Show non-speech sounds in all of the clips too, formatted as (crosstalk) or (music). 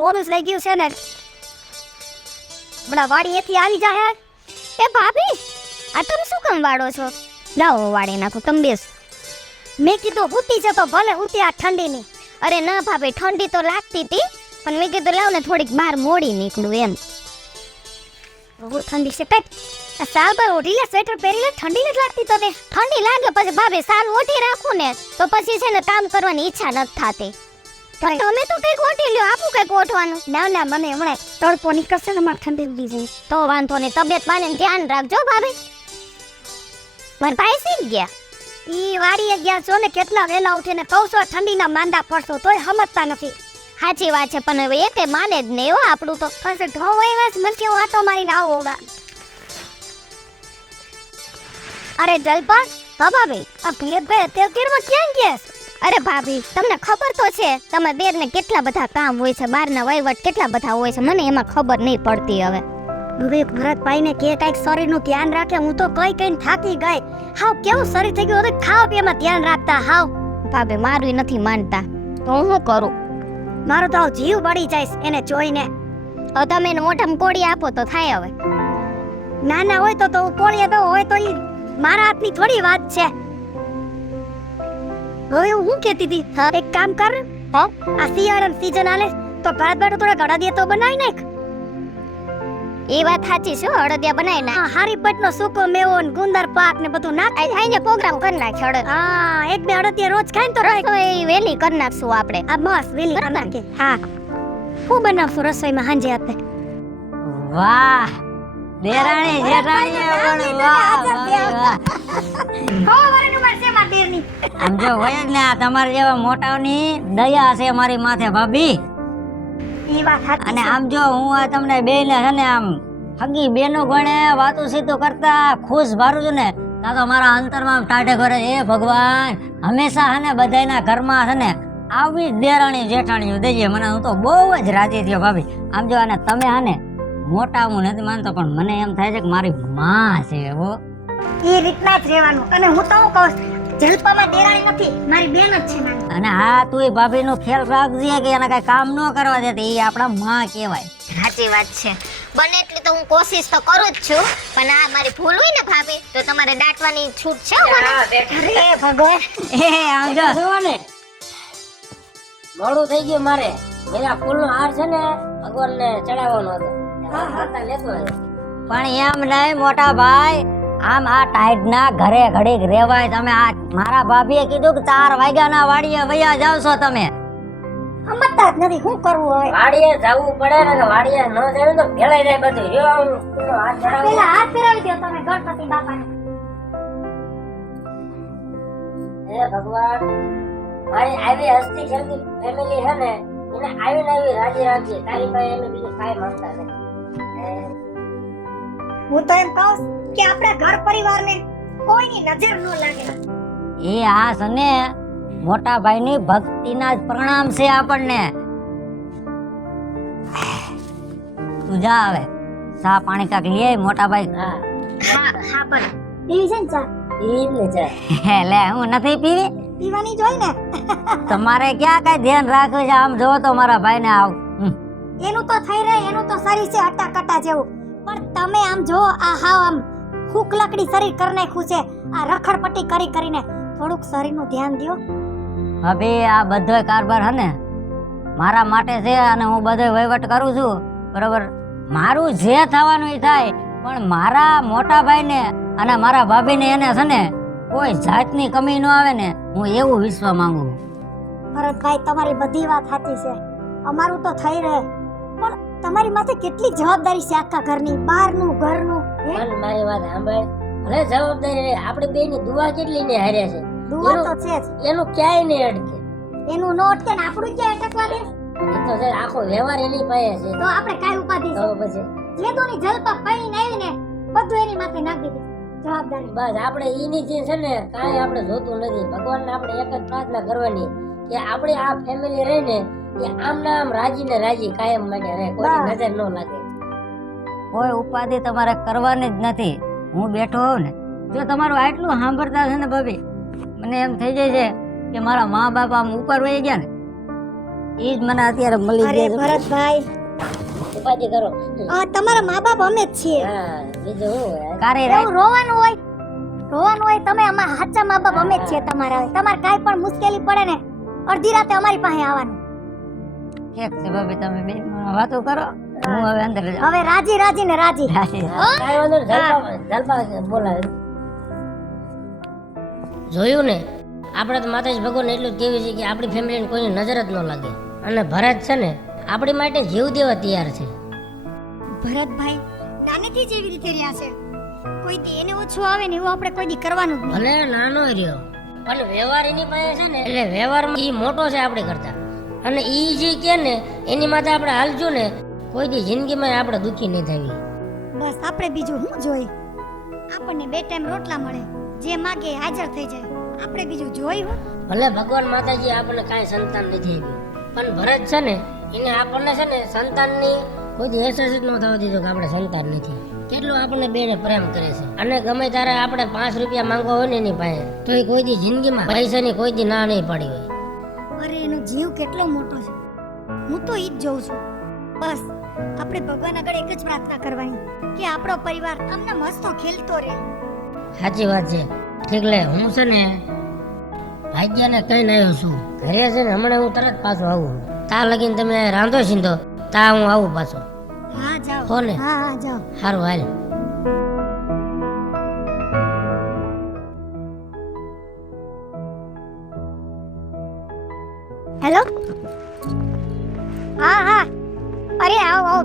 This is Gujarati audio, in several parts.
મોડું થઈ છે ને. બડા વાડી એથી આવી જાય. એ ભાભી, આ તમે શું કામ વાળો છો? લાવો વાળી નાખો, તમ બેસ. મેં કીધું ઉતી છે તો ભલે ઉતી આ ઠંડીની. અરે ના ભાભી, ઠંડી તો લાગતી હતી પણ મેં કીધું લાવ ને થોડીક બહાર મોડી નીકળું એમ. બહુ ઠંડી છે, પેટ. આ સાલ પર ઓઢી લે, સ્વેટર પહેરી લે, ઠંડી નથી લાગતી તને? ઠંડી લાગે પછી ભાભી સાલ ઓઢી રાખું ને, તો પછી છે ને કામ કરવાની ઈચ્છા નથી થતી. પણ તમે તો કઈ ગોઠી લ્યો, આપું કઈ ગોઠવાનું ના ના, મને હમણાં તડકો નીકળશે ને મારે ઠંડી ઉડી જાય તો વાંધો નહીં, તબિયત પાણી ધ્યાન રાખજો, ભાભી. મારા ભાઈ સી ગયા? ઈ વાડીએ ગયા છો ને, કેટલા વેલા ઉઠીને કહું ઠંડીના માંદા પડશો તોય સમજતા નથી. સાચી વાત છે, પણ હવે એ તે માને જ નહીં હો આપણું તો. પછી ઢો એવા મને કેવું આટો મારીને આવો અરે જલપા હા ભાભી, આ ભીરભાઈ તે કેરમાં ક્યાં ગયા? અરે ભાભી તમને ખબર તો છે તમે બેરને કેટલા બધા કામ હોય છે બહારના વહીવટ કેટલા બધા હોય છે મને એમાં ખબર નહીં પડતી હવે. હવે ભરતભાઈને કે કાંઈક શરીરનું ધ્યાન રાખે હું તો કઈ કઈ થાકી ગઈ. હાવ કેવું શરીર થઈ ગયું હવે ખાવા પીવામાં ધ્યાન રાખતા હાવ. ભાભી મારું નથી માનતા. તો હું કરું? મારો તો જીવ બળી જાય એને જોઈને. તમે એને મોઢામાં કોળી આપો તો થાય હવે. નાના હોય તો તો કોળીએ તો હોય તો એ મારા હાથની થોડી વાત છે. હવે હું કહેતી હતી? એક કામ કર હા? આ શિયાળાની સીઝન આલે તો ભાત બાટો થોડા ગળાદિયા તો બનાવી નાખ. એ વાત સાચી છે અડદિયા બનાવી નાખ. હારી પટનો સૂકો મેવો ને ગુંદર પાક ને બધું નાખ આઈને પ્રોગ્રામ કરી નાખ અડદ હા એક બે અડદિયા રોજ ખાઈ તો રહે તો એ વેલી કરી નાખશું આપણે. આ બસ વેલી કરી નાખે હા. હું બનાવશું રસોઈમાં હાંજે આપે. વાહ! દેરાણી જેઠાણી પણ વાહ વાહ આમ જો હોય ને આ તમારા જેવા મોટાઓની દયા છે મારી માથે ભાભી. અને આમ જો હું આ તમને બે ને છે ને આમ હગી બેનો ગણે વાતો સીધું કરતા ખુશ ભારું છું ને તા તો મારા અંતરમાં ટાઢે કરે એ ભગવાન હંમેશા હે ને બધાયના ઘરમાં છે ને આવી જ દેરાણી જેઠાણીઓ. દેજે મને હું તો બહુ જ રાજી થયો ભાભી. આમ જો અને તમે હા ને મોટા હું નથી માનતો પણ મને એમ થાય છે કે મારી માં છે એવો એ રીતના જ રહેવાનું. અને હું તો હું કહું જલપામાં દેરાણી નથી મારી બેન જ છે મારી અને હા તું ભાભી નો ખ્યાલ રાખજે કે એને કઈ કામ ન કરવા દેતી એ આપણા માં કહેવાય. સાચી વાત છે. બને એટલી તો હું કોશિશ તો કરું જ છું પણ આ મારી ભૂલ હોય ને ભાભી તો તમારે દાટવાની છૂટ છે હો મને? અરે ભગવાન. એ આમ જો ને મોડું થઈ ગયું મારે. મેરા ફૂલનો હાર છે ને ભગવાનને ચડાવવાનો હતો. પણ એમ નહીં મોટા ભાઈ આમ આ ટાઈટ ના ઘરે ઘડીક રેવાય તમે. આ મારા ભાભીએ કીધું કે ચાર વાગ્યાના વાડીએ વયા જાવ છો તમે. સમજતા જ નથી શું કરવું હવે? વાડીએ જવું પડે ને વાડીએ ન જવું તો ભેળાઈ જાય બધું. જો. પેલા હાથ ફેરવી દો તમે ગણપતિ બાપાને. હે ભગવાન મારી આવી હસ્તી ખેલતી ફેમિલી હે ને એને આવીને આવી રાજી રાખજે. તારી પાસે એને બીજું કાંઈ માંગતા નથી. હે, હું તો એમ કહું કે આપણે ઘર પરિવારને કોઈની નજર ન લાગે. એ આ સને મોટા ભાઈની ભક્તિના જ પ્રણામ છે આપણને. તું જા આવે સા પાણી કાક લઈ આય મોટા ભાઈ. હા. હા હા પણ પીવી છે ને ચા? જ ચા લે હું નથી પીવી. પીવાની જોઈ ને. (laughs) તમારે ક્યાં કઈ ધ્યાન રાખવું છે? આમ જોવો તો મારા ભાઈને આવ. હમ. એનું તો થઈ રહે એનું તો શરીર છે અટાકટા જેવું. પણ તમે આમ જો આ હાવ આમ ખૂક લકડી શરીર કરી નાખ્યું છે આ રખડપટ્ટી કરી કરીને થોડુંક શરીરનું ધ્યાન દો હવે આ બધો કારભાર હે ને મારા માટે છે અને હું બધો વહીવટ કરું છું બરોબર? મારું જે થવાનું એ થાય પણ મારા મોટા ભાઈને અને મારા ભાભીને એને છે ને કોઈ જાતની કમી ન આવે ને હું એવું વિશ્વ માંગુ. ભરતભાઈ તમારી બધી વાત સાચી છે. અમારું તો થઈ રહે તમારી માથે કેટલી જવાબદારી છે આખા ઘરની બહારનું ઘરનું? પણ મારી વાત સાંભળ. ભલે જવાબદારી આપણે બેની દુવા કેટલી ને હારે છે. દુવા તો છે જ. એનું ક્યાંય નહીં અટકે. એનું નો અટકે ને આપણું ક્યાં અટકવા દે? એ તો છે આખો વ્યવહાર એની પાસે છે. તો આપણે કાંઈ ઉપાધિ તો છે પછી? જે દોની જલપા પડીને આવીને બધું એની માથે નાખી દીધું. જવાબદારી. બસ આપણે એની જે છે ને કાંઈ આપણે જોતું નથી. ભગવાનને આપણે એક જ પ્રાર્થના કરવાની કે આપણે આ ફેમિલી રહે ને એ આમ ના આમ રાજી ને રાજી કાયમ માટે રહે કોઈ. નજર ન લાગે. કોઈ ઉપાધિ તમારે કરવાની જ નથી. હું બેઠો હોઉં ને જો તમારું આટલું સાંભળતા છે ને ભાભી મને એમ થઈ જાય છે કે મારા મા બાપ આમ ઉપર વહી ગયા ને એ જ મને અત્યારે મળી ગયા ભરતભાઈ. ઉપાધિ કરો. આ તમારા મા બાપ અમે જ છીએ. હા બીજું શું કારે રોવાનું હોય રોવાનું હોય તમે અમારા સાચા મા બાપ અમે જ છીએ તમારા. તમારે કાંઈ પણ મુશ્કેલી પડે ને અડધી રાતે અમારી પાસે આવવાનું. ઠીક છે ભાભી તમે બે વાતો કરો? હું હવે અંદર હવે રાજી રાજી ને રાજી. રાજી. કાંઈ જલપા બોલાવે જોયું ને? આપણે તો માતાજી ભગવાન એટલું જ કહેવું છે કે આપણી ફેમિલીને કોઈની નજર જ ન લાગે. અને ભરત છે ને આપણી માટે જીવ દેવા તૈયાર છે. ભરતભાઈ નાનેથી જ એવી રીતે રહ્યા છે. કોઈ દી એને ઓછું આવે ને એવું આપણે કોઈ દી કરવાનું ભલે નાનો રહ્યો પણ વ્યવહાર એની પાસે છે ને એટલે વ્યવહારમાં ઈ મોટો છે આપણે કરતા. અને એ જે કે ને એની માથે આપણે હાલશું ને કોઈ દી જિંદગીમાં આપણે દુઃખી નહીં થવી બસ આપણે બીજું શું જોઈ? આપણને બે ટાઈમ રોટલા મળે જે માગે હાજર થઈ જાય. આપણે બીજું જોઈ ભલે ભગવાન માતાજી આપણને કાંઈ સંતાન નથી આપ્યું પણ ભરત છે ને એને આપણને છે ને સંતાનની કોઈ દી અહેસાસ ન થવા દીધો કે આપણે સંતાન નથી. કેટલું આપણને બેને પ્રેમ કરે છે. અને ગમે ત્યારે આપણે પાંચ રૂપિયા માંગવા હોય ને એની પાસે તો એ કોઈ દી જિંદગીમાં પૈસાની કોઈ દી ના નહીં પડી હોય. અરે એનો જીવ કેટલો મોટો છે? હું તો ઈ જ જોઉં છું. બસ આપણે ભગવાન આગળ એક જ પ્રાર્થના કરવાની કે આપણો પરિવાર આમના મસ્તો ખેલતો રહે. સાચી વાત છે. ઠીક લે હું છે ને ભાગ્યાને કઈ આવ્યો છું. ઘરે છે ને હમણાં હું તરત પાછો આવું તા લગીને તમે રાંધો છીંધો તા હું આવું પાછો. હા જાઓ. હો હા હા જાઓ. સારું હેલો.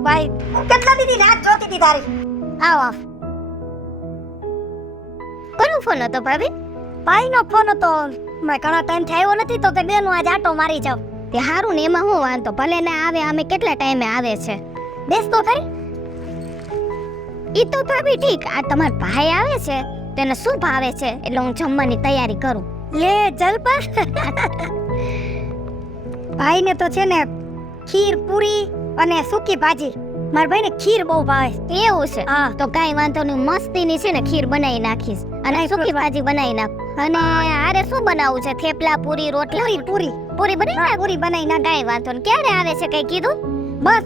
ભાઈ. હું કેટલા દીધી રાત જોતી હતી તારી. આવ આવ. કોનો ફોન હતો ભાભી? ભાઈનો ફોન હતો. મેં ઘણા ટાઈમથી આવ્યો નથી તો તે બેનો આજ આટો મારી જાવ. તે હારું ને એમાં હું વાંધો? ભલે ને આવે અમે કેટલા ટાઈમે આવે છે? બેસ તો ખરી. ઈ તો ભાભી ઠીક આ તમાર ભાઈ આવે છે તેને શું ભાવે છે? એટલે હું જમવાની તૈયારી કરું. લે જલપા (laughs) ભાઈને તો છે ને ખીર પૂરી અને સૂકી ભાજી. મારા ભાઈને ખીર બહુ ભાવે એવું છે? હા. તો કાઈ વાંધો નહીં. મસ્તીની છે ને ખીર બનાવી નાખીશ. અને સૂકી ભાજી બનાવી નાખ. અને આરે શું બનાવવું છે? થેપલા પૂરી રોટલા? પૂરી પૂરી. પૂરી બનાવી ના પૂરી બનાવી ના કાઈ વાંધો નહીં. ક્યારે આવે છે કઈ કીધું? બસ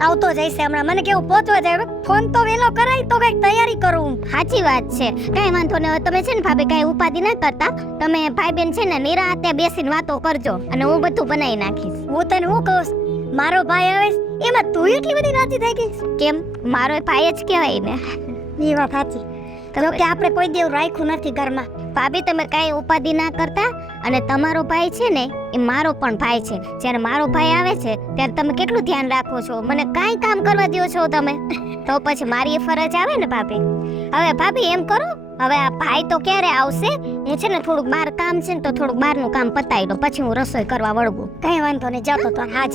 આવતો જઈશ હમણાં. મને કેવું પહોંચવા જાય. ફોન તો વેલો કરાય તો કંઈક તૈયારી કરું સાચી વાત છે. કઈ વાંધો નહીં. તમે છે ને ભાભી કઈ ઉપાધિ ના કરતા. તમે ભાઈ બેન છે ને નિરાતે બેસીને વાતો કરજો. અને હું બધું બનાવી નાખીશ. હું તને હું કહું? મારો ભાઈ આવે એમાં તું એટલી બધી રાજી થઈ ગઈ કેમ? મારો ભાઈ જ કહેવાય ને. એ વાત સાચી. તો કે આપણે કોઈ દેવ રાખ્યું નથી ઘરમાં. ભાભી તમે કાંઈ ઉપાધિ ના કરતા? અને તમારો ભાઈ છે ને એ મારો પણ ભાઈ છે. જ્યારે મારો ભાઈ આવે છે ત્યારે તમે કેટલું ધ્યાન રાખો છો? મને કાંઈ કામ કરવા દો છો તમે? તો પછી મારી એ ફરજ આવે ને ભાભી. હવે ભાભી એમ કરો હવે આ ભાઈ તો ક્યારે આવશે? હું છે ને થોડુંક બહાર કામ છે ને તો થોડુંક બહારનું કામ પતાવી દઉં પછી હું રસોઈ કરવા વળગું. કઈ વાંધો નહીં જતો તો હા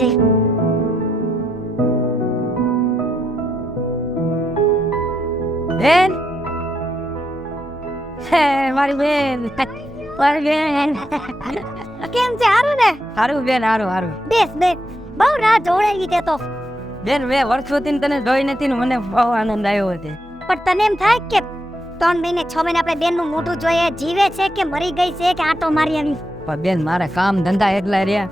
બેન (laughs) મારી બેન મારી બેન (laughs) કેમ છે હારું ને? સારું બેન હારું સારું બેસ બેસ. બહુ રાહ જોડાવી તે તો. બેન મેં વર્ષોથી તને જોઈ નથી ને મને બહુ આનંદ આવ્યો હતો પણ તને એમ થાય કે ત્રણ મહિને છ મહિને આપણે બેનનું મોઢું જોઈએ જીવે છે કે મરી ગઈ છે કે આટો મારી આવી? પણ બેન મારે કામ ધંધા એટલા રહ્યા.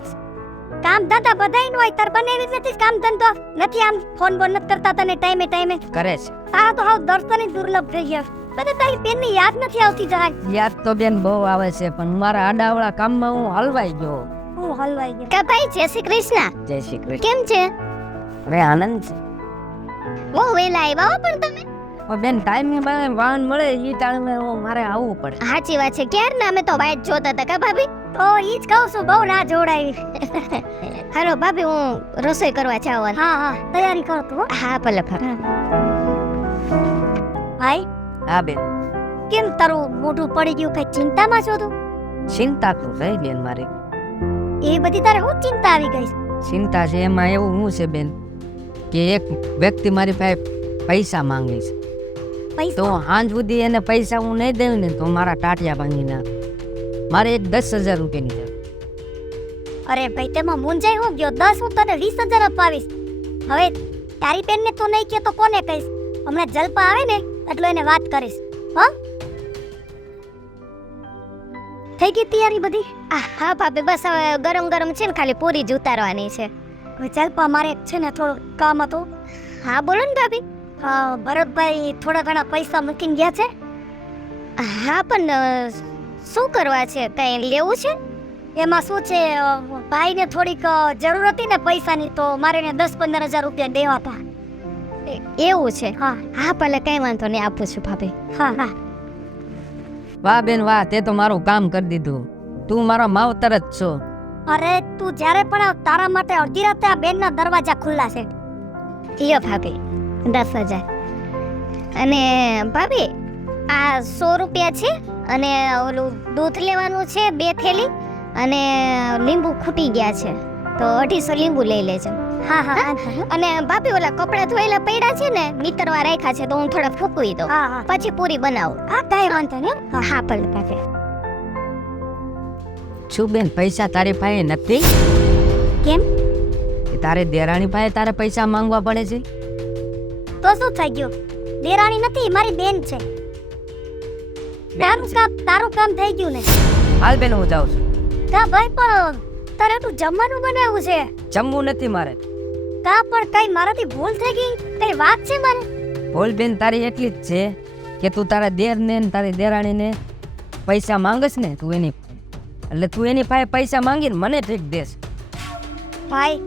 કામ ધંધા બધાય નો હોય તાર બને એવી નથી કામ ધંધો. નથી આમ ફોન બોન નથી કરતા તને ટાઈમે ટાઈમે કરે છે. આ તો હાવ દર્શન દુર્લભ થઈ ગયા. બધે તારી બેનની યાદ નથી આવતી જરાય યાદ તો બેન બહુ આવે છે પણ મારા આડાવડા કામમાં હું હલવાઈ ગયો. હું હલવાઈ ગયો. કે ભાઈ જય શ્રી કૃષ્ણ. જય શ્રી કૃષ્ણ. કેમ છે? અરે આનંદ છે. બહુ વેલા આવ્યા પણ તમે. બેન ટાઈમે વાહન મળે એ ટાઈમે હું મારે આવવું પડે. સાચી વાત છે. ક્યારે ના અમે તો વાઈટ જોતા હતા કા ભાભી? તો ઈ જ કહું છું બહુ ના જોડાવી (laughs) હાલો ભાભી હું રસોઈ કરવા જાવ હા હા. તૈયારી કરો તું હા. ભલે ભલે. ભાઈ? હા બેન. કેમ તારું મોઢું પડી ગયું? કઈ ચિંતામાં છો તું? ચિંતા તો થઈ બેન મારી. એ બધી તારે હું ચિંતા આવી ગઈ? ચિંતા છે એમાં એવું શું છે બેન કે એક વ્યક્તિ મારી પાસે પૈસા માંગે છે. તો હાંજ સુધી એને પૈસા હું નહીં દઉં ને તો મારા ટાટિયા ભાંગી નાખ મારે એક દસ હજાર રૂપિયાની જરૂર. અરે ભાઈ તેમાં મુંજાઈ હું ગયો. દસ હું તને વીસ હજાર અપાવીશ. હવે તારી બેનને તું નહીં કે તો કોને કહીશ? હમણાં જલપા આવે ને એટલો એને વાત કરીશ. હ? થઈ ગઈ તૈયારી બધી? આ હા ભાભી બસ હવે ગરમ ગરમ છે ને ખાલી પૂરી જ ઉતારવાની છે. હવે જલપા મારે છે ને થોડું કામ હતું. હા બોલો ને ભાભી. હા ભરતભાઈ થોડા ઘણા પૈસા મૂકીને ગયા છે? હા પણ શું કરવા છે? કંઈ લેવું છે? એમાં શું છે ભાઈને થોડીક જરૂર હતી ને પૈસાની તો મારે એને દસ પંદર હજાર રૂપિયા દેવા હતા. એવું છે? હા. હા ભલે કઈ વાંધો નહીં આપું છું ભાભી. હા. હા. વાહ બેન વાહ તે તો મારું કામ કરી દીધું. તું મારો માવતર જ છો. અરે તું જ્યારે પણ તારા માટે અડધી રાતે આ બેનના દરવાજા ખુલ્લા છે. લ્યો ભાભી દસ હજાર. અને ભાભી આ સો રૂપિયા છે? અને ઓલું દૂધ લેવાનું છે બે થેલી અને લીંબુ ખૂટી ગયા છે. તો અઢીસો લીંબુ લઈ લેજો. હા હા અને ભાભી ઓલા કપડા ધોયેલા પડ્યા છે ને મીતરવા રાખ્યા છે તો હું થોડા ફૂકવી દઉં. પછી પૂરી બનાવું. હા કાંઈ વાંધો નહીં. હા ભલે ભાભી છું બેન પૈસા તારી પાસે નથી? કેમ? કે તારે દેરાણી પાસે તારે પૈસા માંગવા પડે છે? તો શું થઈ ગયું? દેરાણી નથી મારી બેન છે. તારું કામ તારું કામ થઈ ગયું ને. હાલ બેન હું જાઉં છું. કા ભાઈ પણ તારે તું જમવાનું બનાવ્યું છે? જમવું નથી મારે. કા પણ કઈ મારાથી ભૂલ થઈ ગઈ? કઈ વાત છે મારે? ભૂલ બેન તારી એટલી જ છે કે તું તારા દેરને ને તારી દેરાણીને પૈસા માંગસ ને તું એની એટલે તું એની પાસે પૈસા માંગીને મને ઠીક દેશ ભાઈ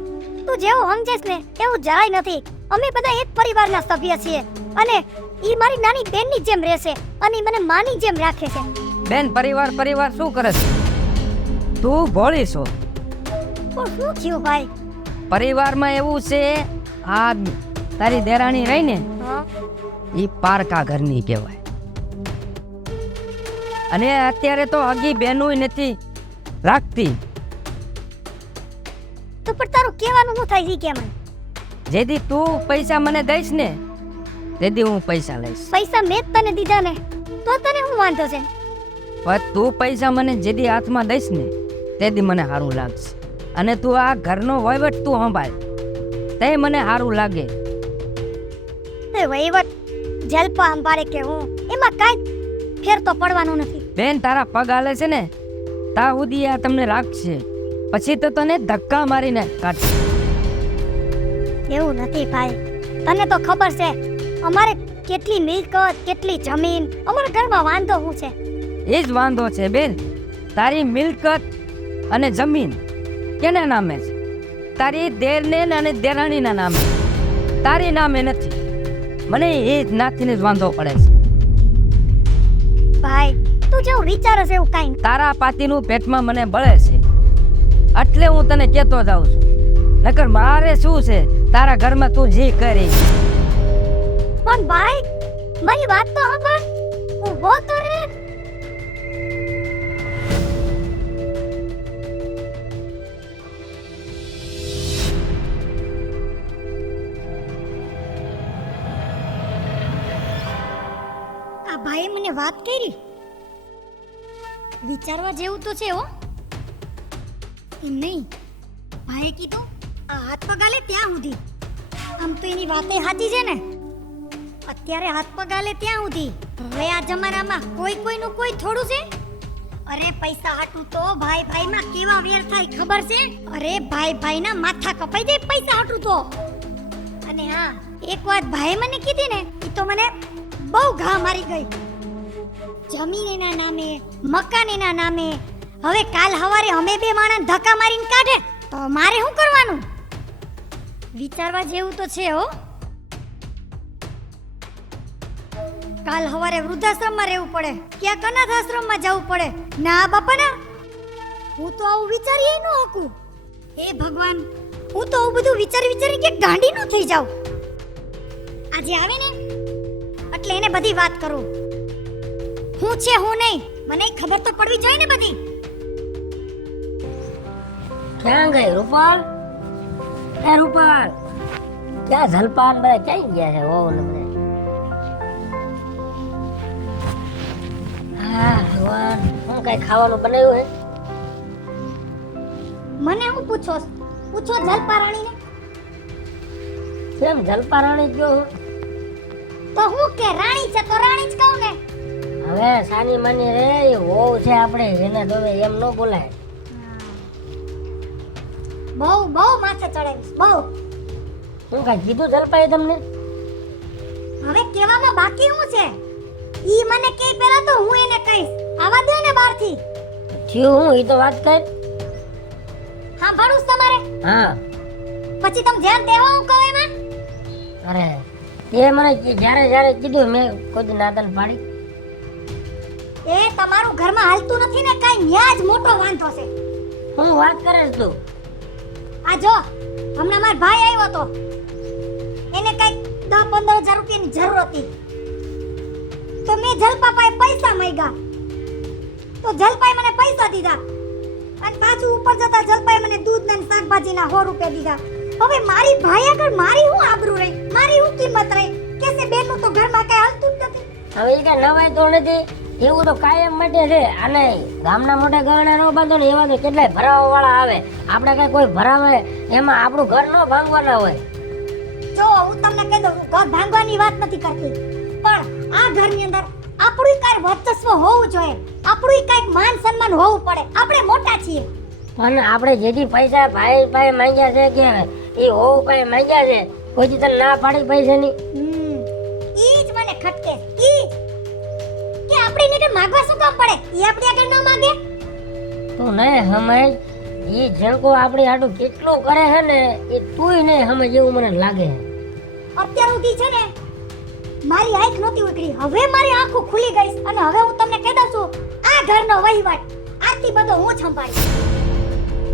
તું જેવું સમજેસ ને એવું જરાય નથી. અમે બધા એક પરિવારના સભ્ય છીએ. અને ઈ મારી નાની બેનની જેમ રહેશે અને મને માની જેમ રાખે છે. બેન પરિવાર પરિવાર શું કરે છે? તું ભોળી છો. પણ શું થયું ભાઈ? પરિવારમાં એવું છે આ તારી દેરાણી રહી ને ઈ પારકા ઘરની કહેવાય. અને અત્યારે તો અગી બેનું નથી રાખતી. તો પણ તારું કહેવાનું શું થાય છે કે મને જેથી તું પૈસા મને દઈશ ને તેથી હું પૈસા લઈશ. પૈસા મેં જ તને દીધા ને તો તને શું વાંધો છે? પણ તું પૈસા મને જેથી હાથમાં દઈશ ને તેથી મને સારું લાગશે. અને તું આ ઘરનો વહીવટ તું સંભાળ. તે મને સારું લાગે. તે વહીવટ જલપા સંભાળે કે હું એમાં કાંઈ ફેર તો પડવાનો નથી. બેન તારા પગ હાલે છે ને તા ઉદી આ તમને રાખશે. પછી તો તને ધક્કા મારીને કાઢશે. એવું નથી ભાઈ તને તો ખબર છે અમારે કેટલી મિલકત કેટલી જમીન અમારા ઘરમાં વાંધો શું છે? એ જ વાંધો છે બેન. તારી મિલકત અને જમીન કેના નામે છે? તારી દેરને અને દેરાણીના નામે. તારી નામે નથી. મને એ જ નાથીને જ વાંધો પડે છે. ભાઈ તું જેવું વિચારે છે એવું કાંઈ તારા પાતીનું પેટમાં મને બળે છે. એટલે હું તને કહેતો જાઉં છું. નકર મારે શું છે? તારા ઘરમાં તું જે કરી. પણ ભાઈ મારી વાત તો સાંભળ. ઊભો તો રે. આ ભાઈએ મને વાત કરી. વિચારવા જેવું તો છે હો. એમ નહીં. ભાઈએ કીધું, આ હાથ પગાલે ત્યાં સુધી. આમ તો એની વાતે સાચી છે ને. અત્યારે હાથ પગાલે ત્યાં સુધી. હવે આ જમાનામાં કોઈ કોઈનું કોઈ થોડું છે? અરે પૈસા હાટું તો ભાઈ ભાઈમાં કેવા વેર થાય ખબર છે? અરે ભાઈ ભાઈના માથા કપાઈ જાય પૈસા હાટું તો. અને હા, એક વાત ભાઈ મને કીધી ને એ તો મને બહુ ઘા મારી ગઈ. જમીન એના નામે મકાન એના નામે. હવે કાલ હવારે અમે બે માણસ ધક્કા મારીને કાઢે, તો મારે શું કરવાનું? વિચારવા જેવું તો છે હો. કાલ હવારે વૃદ્ધાશ્રમમાં રહેવું પડે. ક્યાંક અનાથ આશ્રમમાં જવું પડે. ના બાપા ના હું તો આવું વિચારીએ ન હકું હે ભગવાન, હું તો આવું બધું વિચારી વિચારી કે ગાંડી ન થઈ જાઉં. આજે આવે ને? એટલે એને બધી વાત કરું. હું છે, હું નહીં. મને ખબર તો પડવી જોઈએ ને બધી. ક્યાં ગઈ રૂપાલ? એ રૂપાલ, ક્યાં ઝલપાન બધા ક્યાં ગયા છે? ઓવ હા ભગવાન. હું કઈ ખાવાનું બનાવ્યું હે? મને હું પૂછો? પૂછો જલપા રાણીને કેમ જલપા રાણી ગયો તો હું કે રાણી છે તો રાણી જ કહું ને. હવે સાની માની રે એ હોવ છે આપણે એને દોવે એમ ન બોલાય. બહુ બહુ માથે ચડાવીશ બહુ. હું કાંઈ કીધું જલપાઈ તમને? હવે કેવામાં બાકી શું છે? ઈ મને કે પેલા તો હું એને કહીશ. આવા દે ને બહારથી. થયું હું એ તો વાત કર. હા ભણું તમારે? હા. પછી તમે ધ્યાન દેવા હું કહું એમાં? અરે એ મને જ્યારે જ્યારે કીધું મેં કોઈ દી નાદન પાડી. એ તમારું ઘરમાં હાલતું નથી ને કઈ ન્યા જ મોટો વાંધો છે. હું વાત કરે છે તું. આ જો હમણાં મારા ભાઈ આવ્યો તો. એને કઈ દસ પંદર હજાર રૂપિયાની જરૂર હતી. તો મેં જલપા પાસે પૈસા માંગ્યા. તો જલપાએ મને પૈસા દીધા. અને પાછું ઉપર જતા જલપાએ મને દૂધ ને શાકભાજીના હો રૂપિયા દીધા. હવે મારી ભાઈ આગળ મારી શું આબરૂ રહી? મારી હું કિંમત રહી? કે છે બેનનું તો ઘરમાં કઈ હાલતું જ નથી. હવે એ નવાય તો નથી. એવું તો કાયમ માટે છે. અને ગામના મોટા ગરણા ન બાંધો ને એવા તો કેટલાય ભરાવા વાળા આવે. આપણે કઈ કોઈ ભરાવે એમાં આપણું ઘર ન ભાંગવાના હોય. જો હું તમને કહી દઉં ઘર ભાંગવાની વાત નથી કરતી. આ ઘરની અંદર આપણું કાંઈ વર્ચસ્વ હોવું જોઈએ. આપણું કાંઈક માન સન્માન હોવું પડે. આપણે મોટા છીએ. પણ આપણે જેથી પૈસા ભાઈ ભાઈ માંગ્યા છે કે એ હોવું ભાઈ માંગ્યા છે કોઈ તને ના પાડી પૈસાની? ઈ જ મને ખટકે. ઈ કે આપણી નીકળે માંગવા શું કામ પડે? ઈ આપણી આગળ ન માંગે? તો નહીં સમજ. એ જણકો આપણે આટલું કેટલું કરે છે ને એ તુંય નહીં સમજ એવું મને લાગે અત્યાર સુધી છે ને મારી આંખ નહોતી ઉકળી હવે મારી આંખો ખુલી ગઈ અને હવે હું તમને કહી દઉં છું આ ઘરનો વહીવટ. આજથી બધો હું સંભાળીશ.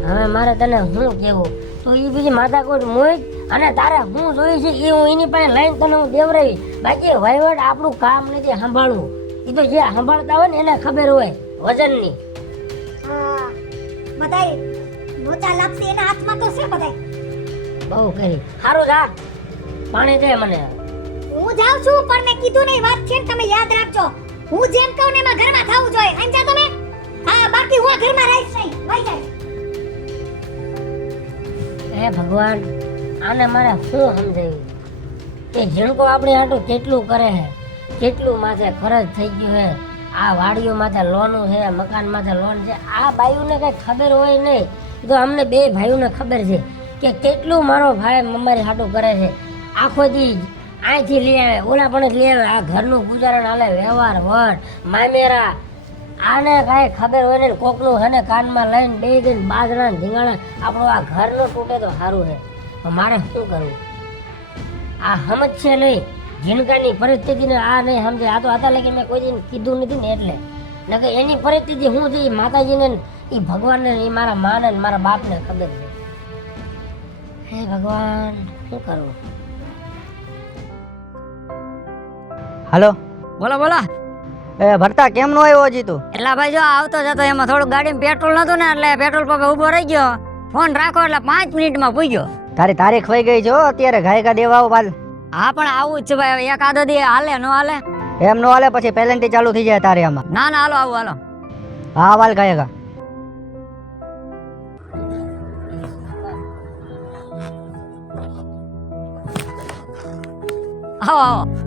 હવે મારે તને હું કેવું તો એ બીજી માથાકૂટ મોજ અને તારે હું જોઈ છે એ હું એની પાસે લઈને તને હું દેવરાવી બાકી વહીવટ આપણું કામ નથી સંભાળવું. એ તો જે સંભાળતા હોય ને એને ખબર હોય વજનની. હા બધાય લોચા લાપસી એના હાથમાં તો છે બધાય. બહુ કરી. સારું જા. પાણી દે મને. હું જાઉં છું, પણ મેં કીધું નહીં, વાત છે તમે યાદ રાખજો. હું જેમ કહું ને એમાં ઘરમાં થવું જોઈએ, સમજ્યા તમે? હા, બાકી હું ઘરમાં રહીશ નહીં. વહી જાય હે ભગવાન, આને મારે શું સમજાયું? કે ઝીણકો આપણે આટલું કેટલું કરે છે, કેટલું માથે ખર્ચ થઈ ગયું છે, આ વાડીઓ માથે લોનું છે, મકાન માથે લોન છે, આ બાયુને કંઈ ખબર હોય નહીં. તો અમને બે ભાઈઓને ખબર છે કે કેટલું મારો ભાઈ મમારી હાટું કરે છે. આખો દી અહીંથી લઈ આવે, ઓલા પણ લઈ આવે. આ ઘરનું ગુજારણ હાલે, વ્યવહાર વટ મામેરા, આને કાંઈ ખબર હોય ને કોકનું હને કાનમાં લઈને બે દિન બાજરા ધીંગાણા. આપણું આ ઘરનું તૂટે તો સારું છે મારે શું કરવું? આ સમજ છે નહીં. જીનકાની પરિસ્થિતિને આ નહીં સમજે. આ તો હતા લગી મેં કોઈ દિન કીધું નથી ને એટલે. નકર એની પરિસ્થિતિ શું છે? એ માતાજીને એ ભગવાનને એ મારા માને મારા બાપને ખબર છે. હે ભગવાન, શું કરવું? હાલો? બોલો બોલો. એ ભરતા કેમ નો આવ્યો હજી તું? એટલા ભાઈ જો આવતો જતો એમાં થોડું ગાડીમાં પેટ્રોલ નતું ને એટલે પેટ્રોલ પંપે ઊભો રહી ગયો. ફોન રાખો એટલે પાંચ મિનિટમાં પૂગ્યો તારી તારીખ વહી ગઈ છો અત્યારે ગાયકા દેવા આવો પાલ હા પણ આવું જ છે ભાઈ એક આદો દી હાલે નો હાલે. એમ નો હાલે પછી પેલેન્ટી ચાલુ થઈ જાય તારે આમાં. ના ના હાલો આવું હાલો. હા વાલ ગાયકા. આવો આવો.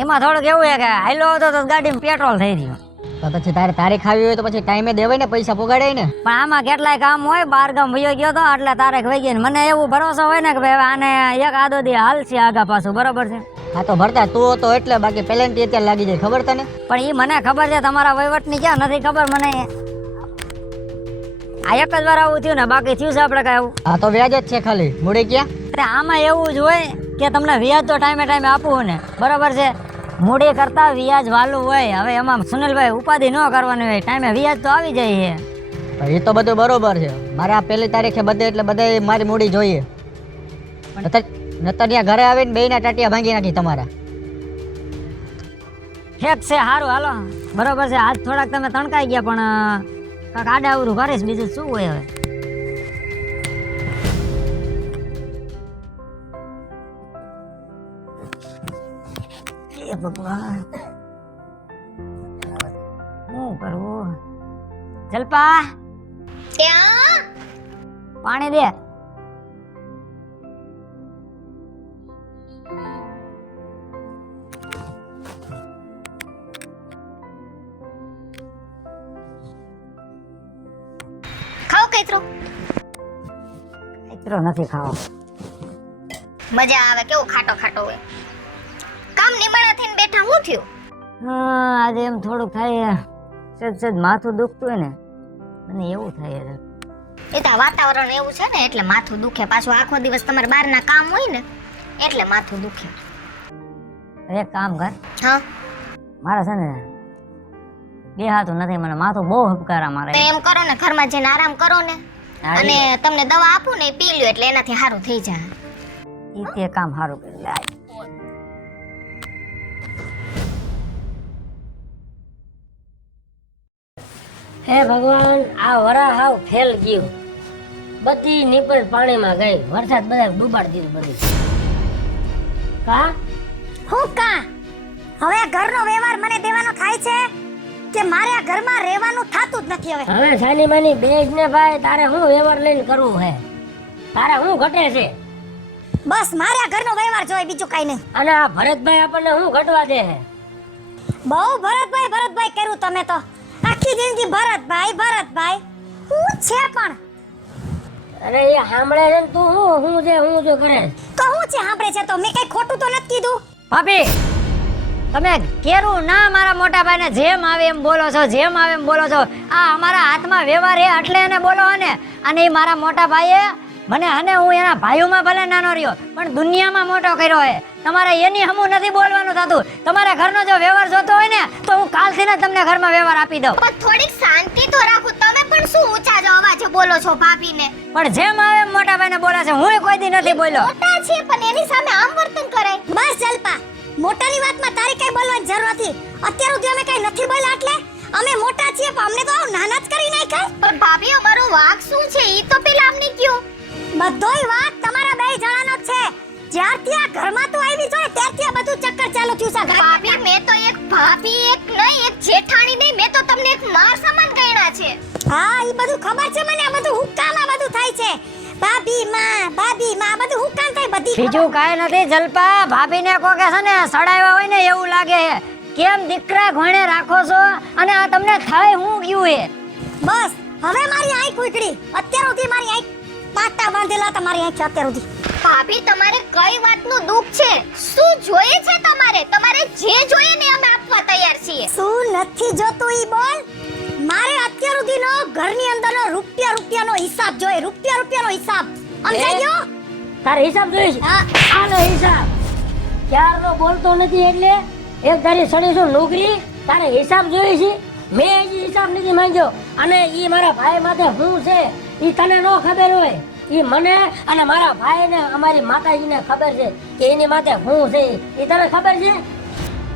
એમાં થોડુંક એવું છે કે હાલો હતો તો ગાડીમાં પેટ્રોલ થઈ રહ્યું. તો પછી તારે તારીખ આવી હોય તો પછી ટાઈમે દેવાય ને પૈસા પોગાડાય ને. પણ આમાં કેટલાય કામ હોય બાર ગામ વયો ગયો તો એટલે તારીખ વહી ગઈ ને. મને એવું ભરોસો હોય ને કે ભાઈ આને એક આદો દી હાલશે આગા પાછું બરોબર છે? હા તો ભરતા તું તો એટલે બાકી પેલેન્ટી અત્યારે લાગી જાય ખબર તને? પણ એ મને ખબર છે તમારા વહીવટની ક્યાં નથી ખબર મને? આ એક જ વાર આવું થયું ને બાકી થયું છે આપણે કાંઈ આવું. હા તો વ્યાજ જ છે ખાલી. મૂડી ક્યાં? આમાં એવું જ હોય કે તમને વ્યાજ તો ટાઈમે ટાઈમે આપવું ને બરાબર છે? મૂડી કરતા વ્યાજ વાલું હોય. હવે એમાં સુનિલભાઈ ઉપાધિ ન કરવાની હોય. ટાઈમે વ્યાજ તો આવી જાય છે. એ તો બધું બરોબર છે. મારે આ પહેલી તારીખે બધે એટલે બધે મારી મૂડી જોઈએ. નતર ત્યાં ઘરે આવીને બેના ટાટિયા ભાંગી નાખી તમારા. ઠેક છે સારું હાલો. બરોબર છે. આજ થોડાક તમે તણકાઈ ગયા પણ કાંક આડાવરું કરીશ બીજું શું હોય હવે? ભગવાન. શું કરવું? જલપા ક્યાં? પાણી દે. કચરો નથી ખાવો. મજા આવે કેવો ખાટો ખાટો હોય. હું થયું? હા આજે એમ થોડુંક થાય સદ સદ માથું દુખતું હોય ને મને એવું થાય છે એ તો વાતાવરણ એવું છે ને એટલે માથું દુખે. પાછું આખો દિવસ તમારે બહારના કામ હોય ને એટલે માથું દુખે. એક કામ કર. હા? મારે છે ને દેહાતું નથી મને માથું બહુ હપકારા મારે. એમ કરો ને ઘરમાં જઈને આરામ કરો ને અને તમને દવા આપું ને પી લ્યો એટલે એનાથી સારું થઈ જાય. એ તે કામ સારું કરી લે. હે ભગવાન આ વરા હાવ ફેલ ગયું. બધી નીપજ પાણીમાં ગઈ. વરસાદ બધા ડૂબાડી દીધું બધું. કા? હું કા? હવે ઘરનો વ્યવહાર મને દેવાનો થાય છે કે મારે આ ઘરમાં રહેવાનું થાતું જ નથી હવે. હવે સાની માની બેજ ને ભાઈ તારે શું વ્યવહાર લઈને કરવું હે? તારે શું ઘટે છે? બસ મારે આ ઘરનો વ્યવહાર જોઈએ બીજું કઈ નહીં. અને આ ભરતભાઈ આપણને શું ઘટવા દે હે? બહુ ભરતભાઈ ભરતભાઈ કર્યું તમે તો. આખી જિંદગી ભરતભાઈ ભરતભાઈ હું છે પણ? અરે એ સાંભળે છે ને તું હું હું છે હું જો કરે છે. તો હું છે સાંભળે છે? તો મેં કઈ ખોટું તો નથી કીધું? ભાભી તમે કેરું ના મારા મોટા ભાઈને જેમ આવે એમ બોલો છો જેમ આવે એમ બોલો છો. આ અમારા હાથમાં વ્યવહાર એ એટલે એને બોલો ને અને એ મારા મોટા ભાઈએ મને અને હું એના ભાઈઓમાં ભલે નાનો રહ્યો પણ દુનિયામાં મોટો કર્યો હે. તમારે એની હમું નથી બોલવાનું થતું. તમારા ઘરનો જો વ્યવહાર જોતો હોય ને તો હું કાલથી ને તમને ઘરમાં વ્યવહાર આપી દઉં. પણ થોડીક શાંતિ તો રાખો. તમે પણ શું ઊંચા જો અવાજે બોલો છો ભાભીને? પણ જેમ આવે એમ મોટા ભાઈને બોલે છે. હું કોઈ દી નથી બોલ્યો. મોટા છે પણ એની સામે આમ વર્તન કરાય. બસ જલપા. મોટાની વાતમાં તારી કઈ બોલવાની જરૂર નથી. અત્યાર સુધી અમે કઈ નથી બોલ્યા એટલે? અમે મોટા છીએ પણ અમને તો આવું નાના જ કરી નાખ્યા. પણ ભાભી અમારો વાક શું છે? ઈ તો પેલા અમને કયો બધોય વાત તમારા બે જણાનો જ છે. જ્યારથી આ ઘરમાં તું આવી છો ને ત્યારથી આ બધું ચક્કર ચાલુ થયું છે. ભાભી મેં તો એક ભાભી એક નહીં એક જેઠાણી નહીં મેં તો તમને એક માર સમાન ગણ્યા છે. હા એ બધું ખબર છે મને? આ બધું હુક્કામાં બધું થાય છે. ભાભી માં ભાભી માં બધું હુક્કામ થાય બધી બીજું કાંઈ નથી જલપા ભાભીને કોકે છે ને સડાવ્યા હોય ને એવું લાગે છે. કેમ દીકરા ઘોણે રાખો છો? અને આ તમને થાય હું ગયું હે બસ હવે મારી આંખ ઉકડી અત્યાર સુધી મારી આંખ પાટા બાંધેલા તમારી આંખ અત્યાર સુધી. ભાભી તમારે કઈ વાતનું દુઃખ છે? શું જોઈએ છે તમારે? તમારે જે જોઈએ ને અમે આપવા તૈયાર છીએ. શું નથી જોતું ઈ બોલ? મારે અત્યાર સુધીનો ઘરની અંદરનો રૂપિયા રૂપિયાનો હિસાબ જોઈએ રૂપિયા રૂપિયાનો હિસાબ. સમજાઈ? ગયો? તારે હિસાબ જોઈશ? હા. આનો હિસાબ. ક્યારનો બોલતો નથી એટલે એક તારી સડીશું નોકરી તારે હિસાબ જોઈએ છે? મેં હજી હિસાબ નથી માંગ્યો. અને એ મારા ભાઈ માથે હું છે? ઈ તને ન ખબર હોય. ઈ મને અને મારા ભાઈને અમારી માતાજીને ખબર છે કે એની માથે હું છે. ઈ તને ખબર છે?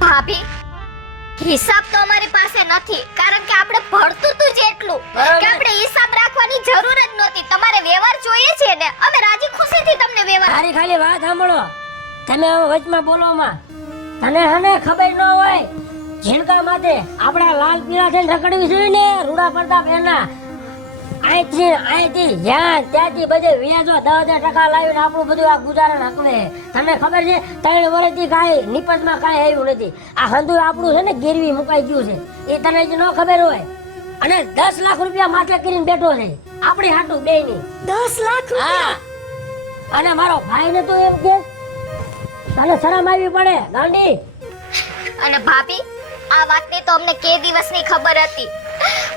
ભાભી હિસાબ તો અમારી પાસે નથી કારણ કે આપણે ભણતું તું જેટલું. કે આપણે હિસાબ રાખવાની જરૂર જ નહોતી. તમારે વ્યવહાર જોઈએ છે ને? અમે રાજી ખુશીથી તમને વ્યવહાર તારી ખાલી વાત સાંભળો. તમે વચમાં બોલોમાં. તને હને ખબર ન હોય ઝીણકા માટે આપણા લાલ પીળા છે રખડવી જોઈએ ને? રૂડા પડતા એના અહીંથી અહીંથી જ્યાં ત્યાંથી બધે વ્યાજો દસ હજાર ટકા લાવીને આપણું બધું આ ગુજારણ હકવે તમને ખબર છે ત્રણ વર્ષથી કાંઈ નિપજમાં કાંઈ આવ્યું નથી. આ હંધુર આપણું છે ને ગીરવી મુકાઈ ગયું છે. એ તને જ ન ખબર હોય. અને દસ લાખ રૂપિયા માથે કરીને બેઠો છે. આપણી હાટું બે ની દસ લાખ હા. અને મારો ભાઈ ને તો એમ કે તને શરમ આવી પડે ગાંડી. અને ભાભી આ વાતની તો અમને કે દિવસની ખબર હતી.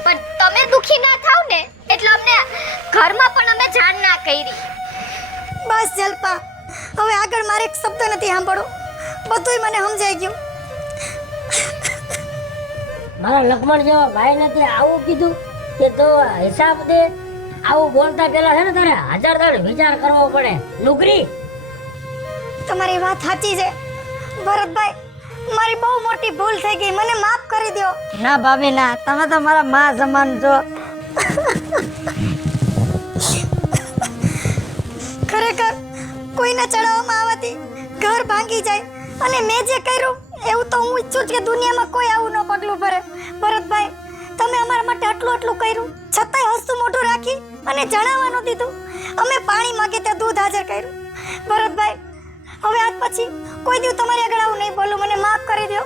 પણ તમે દુખી ના થાવ ને એટલે અમને ઘરમાં પણ અમે જાણ ના કરી. બસ જલપા હવે આગળ મારે એક શબ્દ નથી સાંભળો બધુંય મને સમજાઈ ગયું. મારા લક્ષ્મણ જેવા ભાઈ નથી આવું કીધું કે તો હિસાબ દે. આવું બોલતા પેલા છે ને તારે હજાર દાડ વિચાર કરવો પડે. નુકરી તમારી વાત સાચી છે. ભરતભાઈ મારી બહુ મોટી ભૂલ થઈ ગઈ. મને માફ કરી દો ના ભાભી ના. તમે તો મારા માં સમાન છો. ખરેખર કોઈને ચડાવવામાં આવવાથી ઘર ભાંગી જાય. અને મેં જે કર્યું, એવું તો હું ઈચ્છું છું કે દુનિયામાં કોઈ આવું ન પગલું ભરે. ભરતભાઈ, તમે અમારા માટે આટલું આટલું કર્યું. છતાંય હસતું મોઢું રાખી અને જણાવવાનું દીધું. અમે પાણી માગે ત્યાં દૂધ હાજર કર્યું. ભરતભાઈ, હવે આજ પછી કોઈ દિવસ તમારી આગળ આવું નહીં બોલું. મને માફ કરી દો